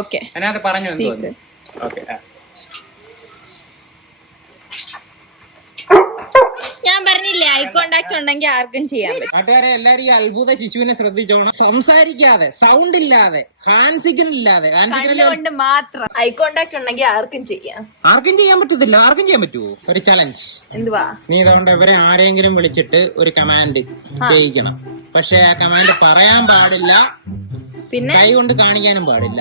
Okay. അതിനകത്ത് പറഞ്ഞു എന്തോ. ഓക്കെ. ഞാൻ പറഞ്ഞില്ലേ ഐ കോണ്ടാക്ട് ഉണ്ടെങ്കിൽ ആർക്കും ചെയ്യാൻ പറ്റും. നാട്ടുകാരെ എല്ലാരും ഈ അത്ഭുത ശിശുവിനെ ശ്രദ്ധിച്ചോണം. സംസാരിക്കാതെ, സൗണ്ട് ഇല്ലാതെ, ഹാൻഡ് സിഗ്നൽ ഇല്ലാതെ, കൊണ്ട് മാത്രം ഐ കോണ്ടാക്ട് ഉണ്ടെങ്കിൽ ആർക്കും ചെയ്യാം. ആർക്കും ചെയ്യാൻ പറ്റത്തില്ല. ആർക്കും ചെയ്യാൻ പറ്റുമോ? ഒരു ചലഞ്ച്. എന്തുവാ? നീ ഇതുകൊണ്ട് ഇവരെ ആരെങ്കിലും വിളിച്ചിട്ട് ഒരു കമാൻഡ് ചെയ്യിക്കണം. പക്ഷെ ആ കമാൻഡ് പറയാൻ പാടില്ല, പിന്നെ കൈ കൊണ്ട് കാണിക്കാനും പാടില്ല.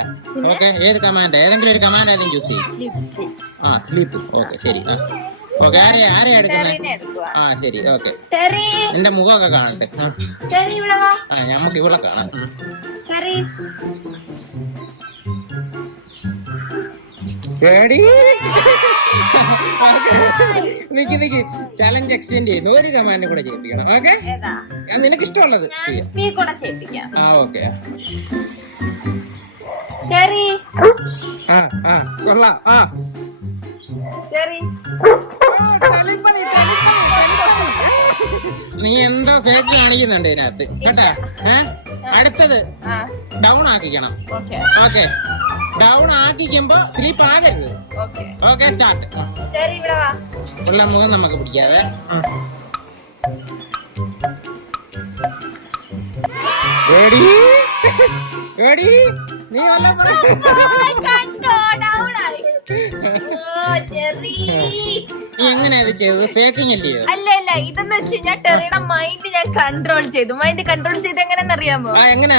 ഓക്കെ. ഏത് കമാൻഡ്? ഏതെങ്കിലും ഒരു കമാൻഡ് ആദ്യം ചൂസ് ചെയ്യും. സ്ലീപ്പ്. ഓക്കെ, ശരി. ഓക്കെ. ആരെയാ എടുക്കുന്നത്? ശരി. ഓക്കെ. എന്റെ മുഖമൊക്കെ കാണട്ടെ. നമുക്ക് ഇവിടെ കാണാം. നിക്ക് ചലഞ്ച് എക്സ്റ്റെൻഡ് ചെയ്യുന്നു. ഒരു കമാൻഡ് കൂടെ ചെയ്യിപ്പിക്കണം. ഓക്കെ. നിനക്ക് ഇഷ്ടമുള്ളത് ഓക്കെ. കൊള്ളാം. നീ എന്തോ ഫേക്ക് കാണിക്കുന്നുണ്ട് ഇതിനകത്ത് കേട്ടാ. അടുത്തത് ഡൗൺ ആക്കിക്കണം. ഓക്കെ. ഡൗൺ ആക്കിക്കുമ്പോ സ്ലീപ്പ് ആകരുത്. ഓക്കെ. സ്റ്റാർട്ട്. ഉള്ള മുഖം നമുക്ക് പിടിക്കാതെ. റെഡി? നീ എങ്ങനെയാ ഇത് ചെയ്തത്? ഫേക്കിംഗ് അല്ലയോ? അല്ല, ഇതെന്ന് വെച്ച് കഴിഞ്ഞാൽ ടെറിയുടെ മൈൻഡ് ഞാൻ കൺട്രോൾ ചെയ്തു. മൈൻഡ് കൺട്രോൾ ചെയ്ത് എങ്ങനെയെന്നറിയാമോ?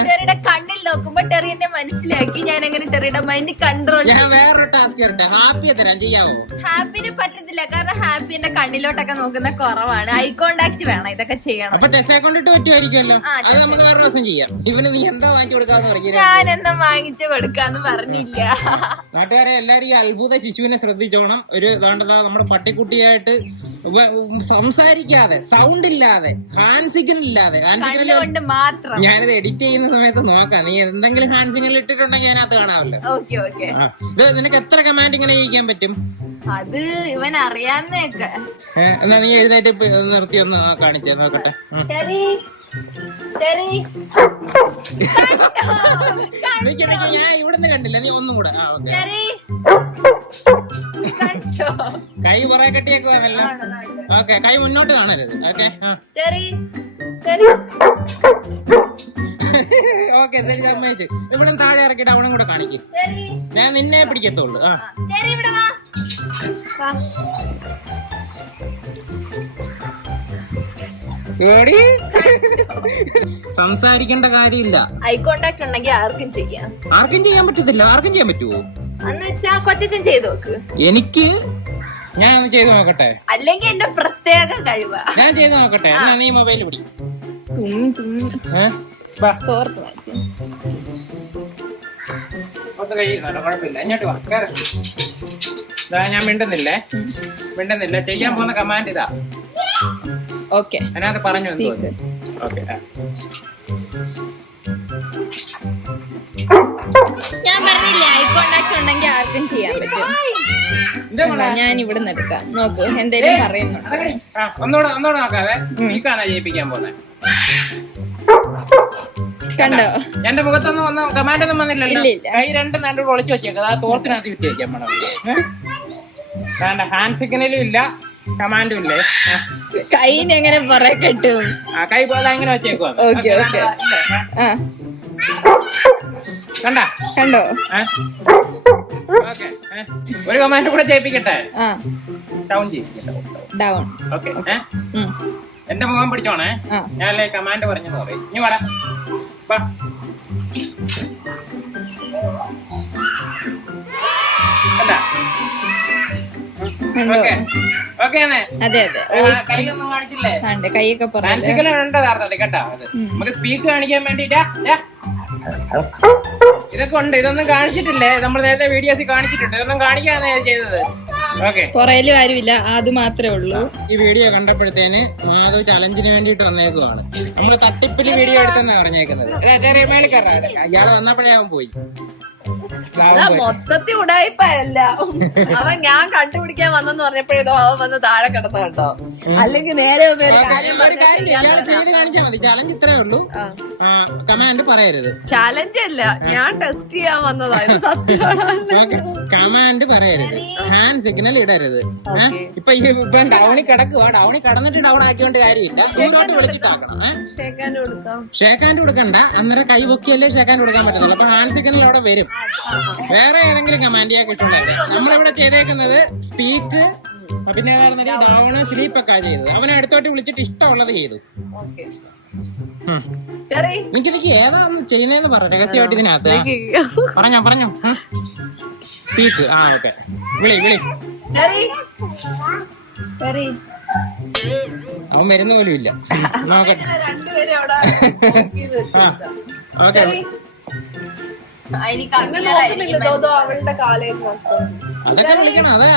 ടെറിയുടെ കണ്ണിൽ നോക്കുമ്പോ ടെറി എന്നെ മനസ്സിലാക്കി. ഞാൻ എങ്ങനെ ടെറിയുടെ മൈൻഡ് കൺട്രോൾ ചെയ്തു. വേറൊരു ടാസ്ക് ഹാപ്പി തരാൻ ചെയ്യാവോ? ഹാപ്പിന് പറ്റത്തില്ല, കാരണം ഹാപ്പി എന്റെ കണ്ണിലോട്ടൊക്കെ നോക്കുന്ന കുറവാണ്. ഐ കോണ്ടാക്ട് വേണം ഇതൊക്കെ ചെയ്യണം. അപ്പൊ ടെസ്റ്റ് കൊണ്ടിട്ട് പറ്റുമായിരിക്കുമല്ലോ. അത് നമുക്ക് വേറെ ദിവസം ചെയ്യാം. ഇവന് നീ എന്താ വാങ്ങിച്ചു കൊടുക്കാന്ന് പറഞ്ഞു? ഞാനെന്താ വാങ്ങിച്ചു കൊടുക്കാന്ന് പറഞ്ഞില്ല. നാട്ടുകാരെ എല്ലാരും ഈ അത്ഭുത ശിശുവിനെ ശ്രദ്ധിച്ചോണം. ഒരു നമ്മുടെ പട്ടിക്കുട്ടിയായിട്ട് സംസാരിക്കാതെ, സൗണ്ട് ഇല്ലാതെ, ഹാൻഡ് സിഗ്നൽ ഇല്ലാതെ, കൊണ്ട് മാത്രം. ഞാനിത് എഡിറ്റ് ചെയ്യുന്ന സമയത്ത് നോക്കാം. നീ എന്തെങ്കിലും ഹാൻഡ് സിഗ്നൽ ഇട്ടിട്ടുണ്ടെങ്കിൽ അതിനകത്ത് കാണാമല്ലോ. നിനക്ക് എത്ര കമാൻഡ് ഇങ്ങനെ ചെയ്യിക്കാൻ പറ്റും? അത് ഇവൻ അറിയാന്നേക്കെ. എന്നാ നീ എഴുന്നേറ്റ് നിർത്തി ഒന്ന് കാണിച്ചേ നോക്കട്ടെ. ഞാൻ ഇവിടുന്ന് കണ്ടില്ല. നീ ഒന്നും കൂടെ. കൈ കുറെ കെട്ടിയേക്കുവാണല്ലോ. ഓക്കെ. കൈ മുന്നോട്ട് കാണരുത്. ഓക്കെ. ഓക്കെ. ശരി, സമ്മതിച്ച്. ഇവിടെ താഴെ ഇറക്കി ഡൗണും കൂടെ കാണിക്കും. ഞാൻ നിന്നെ പിടിക്കത്തുള്ളൂ. സംസാരിക്കേണ്ട കാര്യമില്ല. ഐ കോണ്ടാക്ട് ഉണ്ടെങ്കിൽ ആർക്കും ചെയ്യാം. ആർക്കും ചെയ്യാൻ പറ്റത്തില്ല. ആർക്കും ചെയ്യാൻ പറ്റുമോ? കൊച്ചൻ ചെയ്ത് നോക്ക്. എനിക്ക് ഞാൻ ഒന്ന് ചെയ്ത് നോക്കട്ടെ. അല്ലെങ്കിൽ എന്റെ പ്രത്യേക കഴിവാ. ഞാൻ ചെയ്ത് നോക്കട്ടെ. നീ മൊബൈൽ പിടി. കുഴപ്പമില്ല. ഇങ്ങോട്ട് വാ. ഞാൻ മിണ്ടുന്നില്ല. ചെയ്യാൻ പോകുന്ന കമാൻഡ് ഇതാ. ഓക്കെ. അതിനകത്ത് പറഞ്ഞു എന്തോ. ഓക്കെ. ഞാൻ പറഞ്ഞില്ലേ ഐ കോണ്ടാക്ട് ഉണ്ടെങ്കിൽ ആർക്കും ചെയ്യാൻ പറ്റും. ഞാൻ ഇവിടുന്ന് എടുക്കാം. നോക്കൂ എന്തേലും പറയുന്നുണ്ട്. ഒന്നുകൂടെ നോക്കാവേ. നീക്കാണോ ജയിപ്പിക്കാൻ പോകുന്നത്? കണ്ടോ? എന്റെ മുഖത്തൊന്നും വന്ന കമാൻഡ് ഒന്നും വന്നില്ലല്ലോ. കൈ രണ്ടും നടുവ് ഒളിച്ചു വെച്ചേക്ക. ആ തോർത്തിനകത്ത് വിറ്റ് വെക്കാൻ വേണം. ഹാൻഡ് സിഗ്നലും ഇല്ല, കമാൻഡും ഇല്ലേ. കൈന് എങ്ങനെ പുറകെ കെട്ടും? കൈ പോലെ അങ്ങനെ വെച്ചേക്കുവാ. കണ്ടോ? ഓക്കെ. ഒരു കമാൻഡ് കൂടെ ചെയ്യിപ്പിക്കട്ടെ. ഡൗൺ ചെയ്യിപ്പിക്കട്ടെ. ഡൗൺ. ഓക്കെ. എന്റെ മുഖം പിടിച്ചോണേ. ഞാനല്ലേ കമാൻഡ് പറഞ്ഞെന്ന് പറയും. ഇനി പറ. കൈയൊന്നും കാണിച്ചില്ലേ? കേട്ടോ. നമുക്ക് സ്പീക്ക് കാണിക്കാൻ വേണ്ടിട്ടാ ഇതൊക്കെ ഉണ്ട്. ഇതൊന്നും കാണിച്ചിട്ടില്ലേ? നമ്മൾ നേരത്തെ വീഡിയോസിൽ കാണിച്ചിട്ടുണ്ട്. ഇതൊന്നും കാണിക്കാന്ന് ചെയ്തത്. പുറയിലും ആരുമില്ല, അത് മാത്രമേ ഉള്ളൂ. ഈ വീഡിയോ കണ്ടപ്പോഴത്തേന് മാധവ് ചലഞ്ചിന് വേണ്ടിട്ട് വന്നേക്കുവാണ്. നമ്മള് തട്ടിപ്പില് വീഡിയോ എടുത്തെന്നാ പറഞ്ഞേക്കുന്നത്. അയാള് വന്നപ്പോഴേ അവൻ പോയി. മൊത്തത്തിൽ ഉടായിപ്പല്ല അവൻ ഞാൻ കണ്ടുപിടിക്കാൻ വന്നെന്ന് പറഞ്ഞപ്പോഴേതോ അവൻ വന്ന് താഴെ കിടന്നു കേട്ടോ. അല്ലെങ്കിൽ നേരെ കാണിച്ചാൽ മതി. ചലഞ്ച് ഇത്രേ ഉള്ളൂ. കമാൻഡ് പറയരുത്. ചലഞ്ച് അല്ല, ഞാൻ ടെസ്റ്റ് ചെയ്യാൻ വന്നതായത് സത്യമാണ്. കമാൻഡ് പറയരുത്. ഹാൻഡ് സിഗ്നൽ ഇടരുത്. ഇപ്പൊ ഡൗണിൽ കിടക്കുക. ഡൗണിൽ കടന്നിട്ട് ഡൗൺ ആക്കിയോണ്ട് കാര്യമില്ല. മുന്നോട്ട് വിളിച്ചിട്ടാക്കണം. ഷേക്കാൻഡ് കൊടുക്കണ്ട. അന്നേരം കൈ പൊക്കിയല്ലേ ഷേക്കാൻഡ് കൊടുക്കാൻ പറ്റുള്ളൂ. അപ്പൊ ഹാൻഡ് സിഗ്നൽ അവിടെ വരും. വേറെ ഏതെങ്കിലും കമാൻഡ് ചെയ്യാൻ കിട്ടുന്നുണ്ട്. നമ്മളിവിടെ ചെയ്തേക്കുന്നത് സ്പീക്ക്, പിന്നെ ഡൗണ്, സ്ലീപ്പ് ഒക്കെ ചെയ്തത്. അവനെ അടുത്തോട്ട് വിളിച്ചിട്ട് ഇഷ്ടമുള്ളത് ചെയ്തു. എനിക്ക് ഏതാന്ന് ചെയ്യുന്നതെന്ന് പറ രഹസ്യമായിട്ട് ഇതിനകത്ത്. പറഞ്ഞോ സ്പീക്ക്. ഓക്കെ. വിളി. അവൻ വരുന്ന പോലും ഇല്ല. നോക്കട്ടെ. ഓക്കെ. അതൊക്കെ വിളിക്കണം. അതാ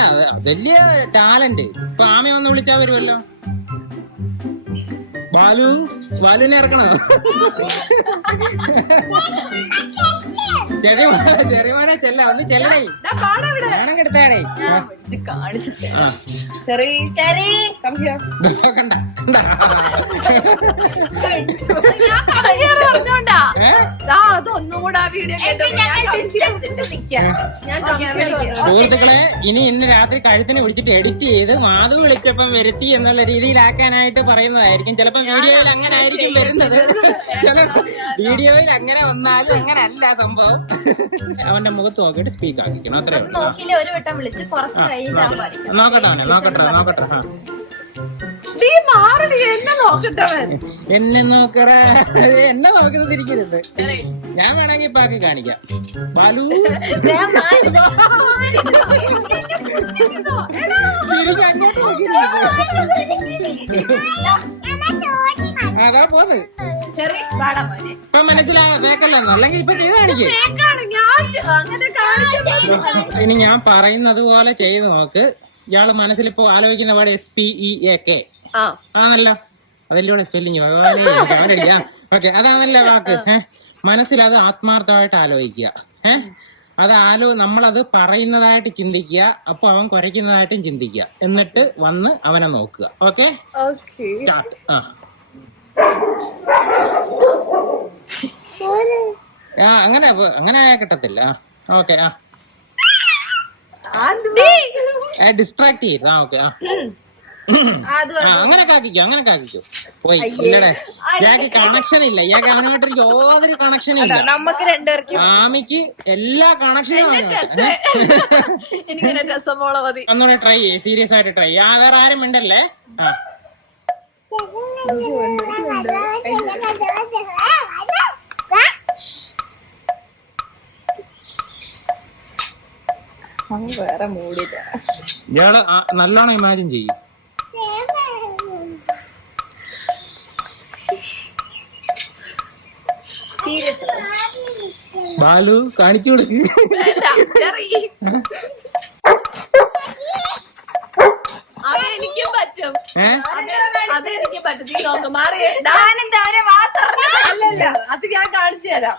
വലിയ ടാലന്റ്. ഇപ്പൊ ആമ വന്ന് വിളിച്ചാ വരുമല്ലോ. ബാലുവിനെ ഇറക്കണം. ചെറിയ ചെല്ല ഒന്ന് ചെല്ലടേ. വേണം കെടുത്തേടേ. സുഹൃത്തുക്കളെ, ഇന്ന് രാത്രി കഴുത്തിന് വിളിച്ചിട്ട് എഡിറ്റ് ചെയ്ത് മാധു വിളിച്ചപ്പം വരുത്തി എന്നുള്ള രീതിയിലാക്കാനായിട്ട് പറയുന്നതായിരിക്കും. ചിലപ്പോ വീഡിയോയിൽ അങ്ങനെ ആയിരിക്കും വരുന്നത്. വീഡിയോയിൽ അങ്ങനെ വന്നാലും അങ്ങനെ അല്ല സംഭവം. അവന്റെ മുഖത്ത് നോക്കിയിട്ട് സ്പീക്ക് ആക്കിക്കണം. അത്ര നോക്കട്ടെ. എന്നെ നോക്കറ. എന്നെ നോക്കുന്നത് ഇരിക്കരുത്. ഞാൻ വേണമെങ്കിൽ ഇപ്പൊ ആക്കി കാണിക്കാം. ബാലു അതാ പോന്ന്. ഇപ്പൊ മനസ്സിലാക്കല്ലോ. അല്ലെങ്കിൽ ഇപ്പൊ ചെയ്ത് കാണിക്കും. ഇനി ഞാൻ പറയുന്നത് പോലെ ചെയ്ത് നോക്ക്. ഇയാള് മനസ്സിലിപ്പോ ആലോചിക്കുന്ന പാട് SPEAK ആണല്ലോ. അതിലൂടെ സ്പെല്ലിങ് ഓക്കെ. അതാണല്ലോ വാക്ക്. മനസ്സിലത് ആത്മാർത്ഥമായിട്ട് ആലോചിക്കുക. നമ്മളത് പറയുന്നതായിട്ട് ചിന്തിക്കുക. അപ്പൊ അവൻ കുരയ്ക്കുന്നതായിട്ടും ചിന്തിക്കുക. എന്നിട്ട് വന്ന് അവനെ നോക്കുക. Okay, start. അങ്ങനെ കിട്ടത്തില്ല. ഓക്കെ. ഡിസ്ട്രാക്ട് ചെയ്ത്. ഓക്കെ. അങ്ങനെ കാക്കിക്കോ. പോയി ഇല്ലടേ. ഇയാൾക്ക് കണക്ഷൻ ഇല്ല. ഇയാൾക്ക് അവനുമായിട്ടൊരു യാതൊരു കണക്ഷൻ ഇല്ല. നമുക്ക് രണ്ടുപേർക്കും ആമിക്ക് എല്ലാ കണക്ഷനും. ഒന്നുകൂടെ ട്രൈ ചെയ്യ്. സീരിയസ് ആയിട്ട് ട്രൈ ചെയ്യ. വേറെ ആരും ഉണ്ടല്ലേ? വേറെ മൂടില്ല. ഇയാള് നല്ലോണം ഇമാജിൻ ചെയ്യും. ബാലു കാണിച്ചു കൊടുക്ക്. അതെനിക്കും പറ്റും. അതെനിക്ക് പറ്റും. നീ നോക്ക്. മാറി. അല്ലല്ല, അത് ഞാൻ കാണിച്ചു തരാം.